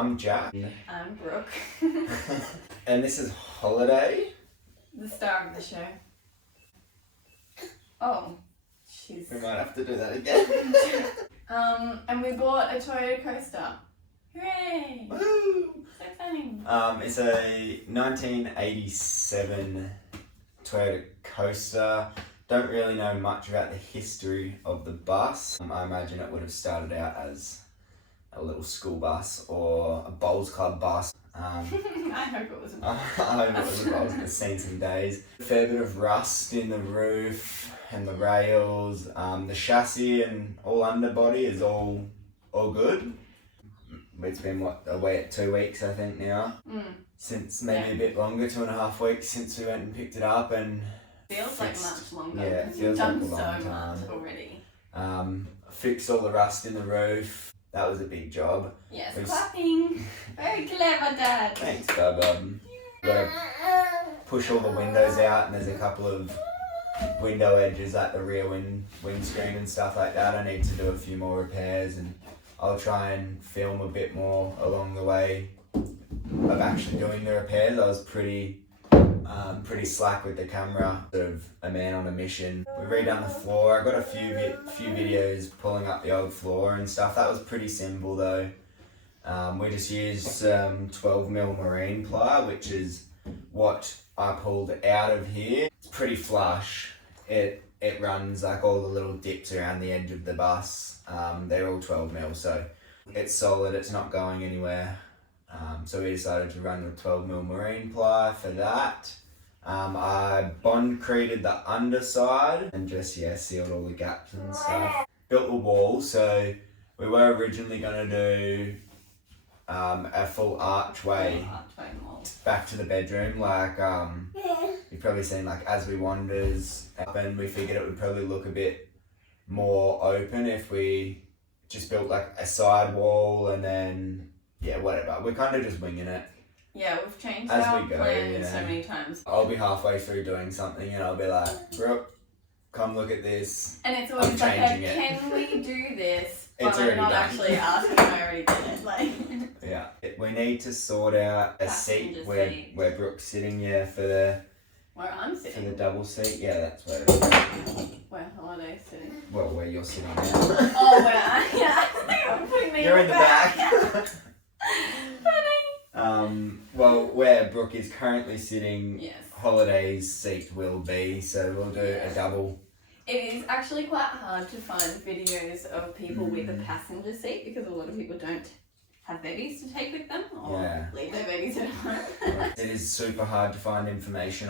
I'm Jack. I'm Brooke. And this is Holiday. The star of the show. Oh, she's... We might have to do that again. And we bought a Toyota coaster. Hooray! Woo! So exciting. It's a 1987 Toyota coaster. Don't really know much about the history of the bus. I imagine it would have started out as a little school bus or a bowls club bus. I hope it was a bus. I hope it was a bus. It's seen some days. A fair bit of rust in the roof and the rails. The chassis and all underbody is all good. It's been away at 2 weeks I think now. Since maybe a bit longer, 2.5 weeks since we went and picked it up and feels like much longer. Yeah, it feels You've like done a long so time. much already. Fixed all the rust in the roof. That was a big job. Yes, clapping. Very clever, Dad. Thanks, bub. Got to push all the windows out, and there's a couple of window edges at the rear windscreen and stuff like that. I need to do a few more repairs, and I'll try and film a bit more along the way of actually doing the repairs. I was pretty slack with the camera, sort of a man on a mission. We redone the floor. I got a few videos pulling up the old floor and stuff. That was pretty simple though. We just used 12mm marine ply, which is what I pulled out of here. It's pretty flush. It runs like all the little dips around the edge of the bus. They're all 12mm, so it's solid. It's not going anywhere. So we decided to run with 12mm marine ply for that. I bond-created the underside and just sealed all the gaps and stuff. Built a wall, so we were originally going to do a full archway back to the bedroom, like you've probably seen like As We Wanders, and we figured it would probably look a bit more open if we just built like a side wall and then whatever. We're kind of just winging it. Yeah, we've changed As our we go, plans so many times. I'll be halfway through doing something and I'll be like, Brooke, come look at this. And it's always like, can we do this? But I'm not actually asking, I already did it. Like. Yeah. We need to sort out a seat where Brooke's sitting, for the... Where I'm sitting? For the double seat, that's where... Where Holiday's sitting? Well, where you're sitting now. Oh, where I am putting me You're in the back. Funny. Well, where Brooke is currently sitting, yes. Holiday's seat will be, so we'll do a double. It is actually quite hard to find videos of people with a passenger seat because a lot of people don't have babies to take with them or leave their babies at home. It is super hard to find information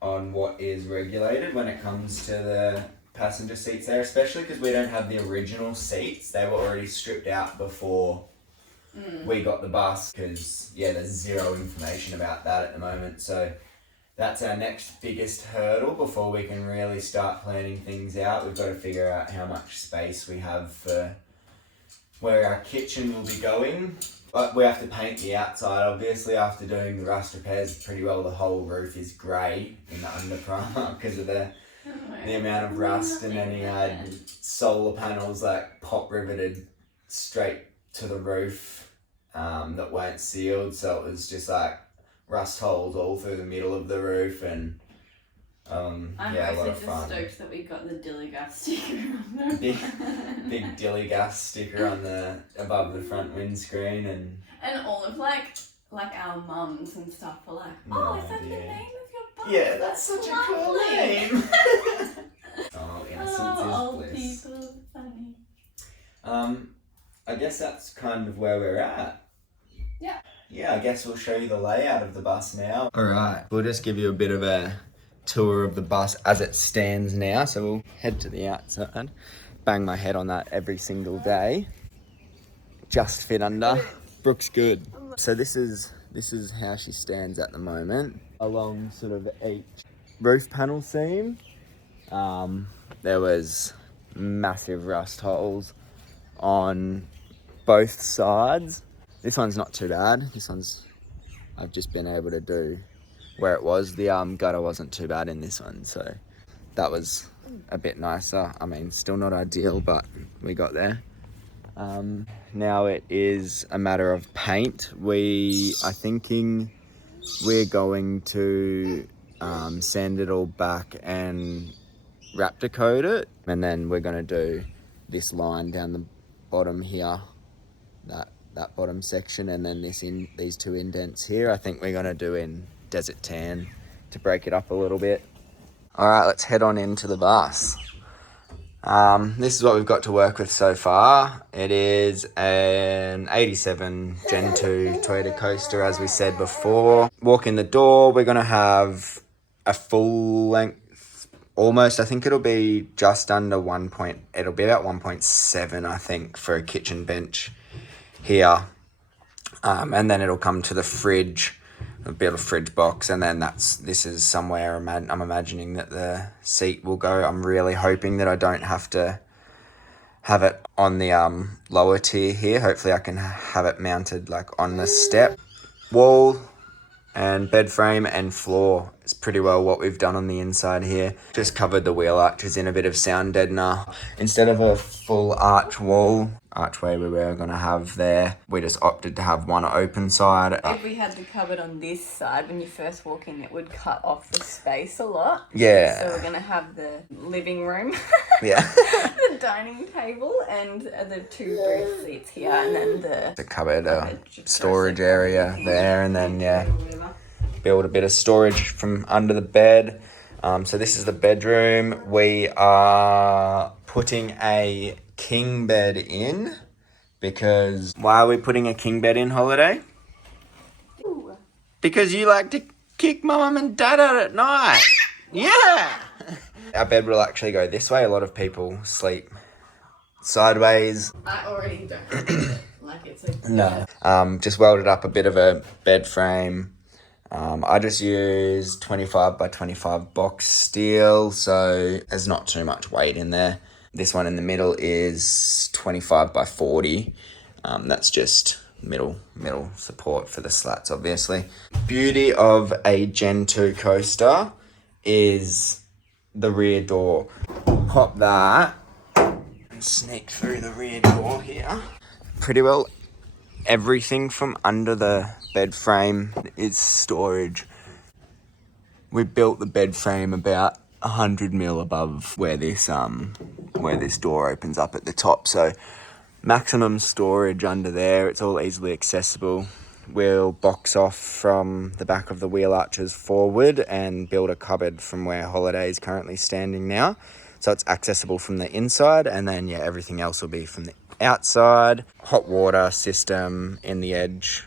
on what is regulated when it comes to the passenger seats there, especially because we don't have the original seats. They were already stripped out before we got the bus because there's zero information about that at the moment. So that's our next biggest hurdle before we can really start planning things out. We've got to figure out how much space we have for where our kitchen will be going. But we have to paint the outside, obviously, after doing the rust repairs pretty well. The whole roof is grey in the underprimer because of the amount of rust, and then he had solar panels like pop riveted straight to the roof that weren't sealed, so it was just like rust holes all through the middle of the roof, and a lot of fun. I'm stoked that we got the dilly gas sticker on there. Big dilly gas sticker on the above the front windscreen, and all of like our mums and stuff were like, is that the name of your bus? Yeah, that's such a cool name. Innocence is old bliss. people, funny. I guess that's kind of where we're at. Yeah, I guess we'll show you the layout of the bus now. Alright, we'll just give you a bit of a tour of the bus as it stands now. So we'll head to the outside. Bang my head on that every single day. Just fit under. Brooke's good. So this is how she stands at the moment. Along sort of each roof panel seam. There was massive rust holes on both sides. This one's not too bad. This one's, I've just been able to do where it was. The gutter wasn't too bad in this one, so that was a bit nicer. I mean, still not ideal, but we got there. Now it is a matter of paint. We are thinking we're going to sand it all back and Raptor coat it, and then we're going to do this line down the bottom here, that bottom section, and then these two indents here. I think we're going to do in desert tan to break it up a little bit. All right, let's head on into the bus. This is what we've got to work with so far. It is an 87 Gen 2 Toyota Coaster, as we said before. Walk in the door, we're going to have a full length, almost, I think it'll be just under it'll be about 1.7, I think, for a kitchen bench here. And then it'll come to the fridge, a bit of fridge box, and then this is somewhere I'm imagining that the seat will go. I'm really hoping that I don't have to have it on the lower tier here. Hopefully I can have it mounted like on the step. Wall and bed frame and floor is pretty well what we've done on the inside here. Just covered the wheel arches in a bit of sound deadener. Instead of a full archway we were going to have there, we just opted to have one open side. If we had the cupboard on this side, when you first walk in, it would cut off the space a lot. Yeah. So we're going to have the living room, Yeah. the dining table, and the two booth seats here, and then the cupboard, storage area there, and then build a bit of storage from under the bed. So this is the bedroom. We are putting a king bed in because why are we putting a king bed in, Holiday? Ooh. Because you like to kick mum and dad out at night. Yeah. Our bed will actually go this way. A lot of people sleep sideways. I already don't like it. Like it's a No. Just welded up a bit of a bed frame. I just use 25 by 25 box steel, so there's not too much weight in there. This one in the middle is 25 by 40. That's just middle support for the slats, obviously. Beauty of a Gen 2 coaster is the rear door. Pop that and sneak through the rear door here. Pretty well everything from under the bed frame is storage. We built the bed frame about 100 mil above where this door opens up at the top, so maximum storage under there. It's all easily accessible. We'll box off from the back of the wheel arches forward and build a cupboard from where Holiday is currently standing now, so it's accessible from the inside, and then everything else will be from the outside. Hot water system in the edge,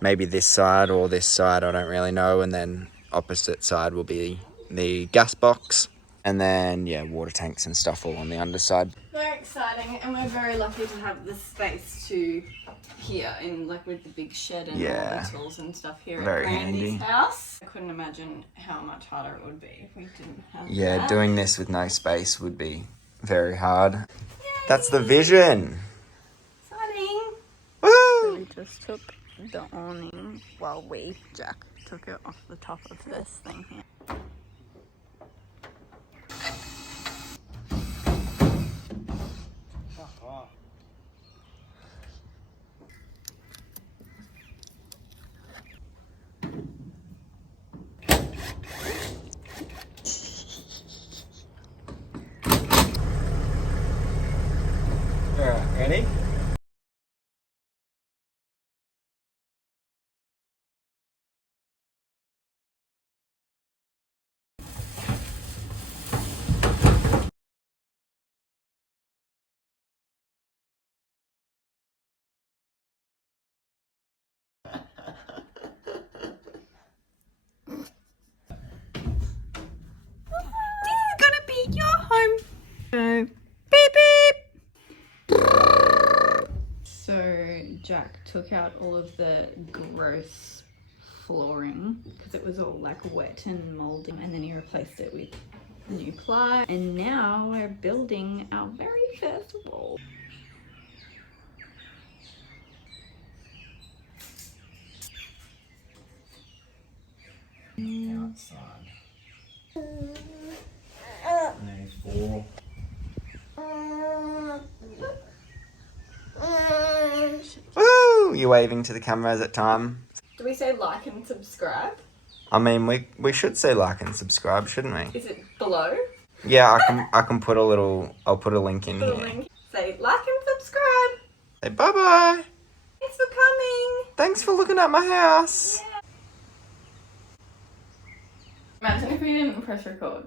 maybe this side or this side, I don't really know, and then opposite side will be the gas box, and then water tanks and stuff all on the underside. very exciting, and we're very lucky to have the space to here in with the big shed and all the tools and stuff here very at Randy's handy house. I couldn't imagine how much harder it would be if we didn't have that. Doing this with no space would be very hard. Yay. That's the vision. Exciting. Woo! So we just took the awning while Jack took it off the top of this thing here. Alright, ready? So Jack took out all of the gross flooring because it was all wet and moldy, and then he replaced it with new ply, and now we're building our very first wall. Outside. There's 4. you waving to the cameras at time? Do we say like and subscribe? I mean, we should say like and subscribe, shouldn't we? Is it below? Yeah, I can put a little. I'll put a link in Put a here. link. Say like and subscribe. Say bye bye. Thanks for coming. Thanks for looking at my house. Yeah. Imagine if we didn't press record.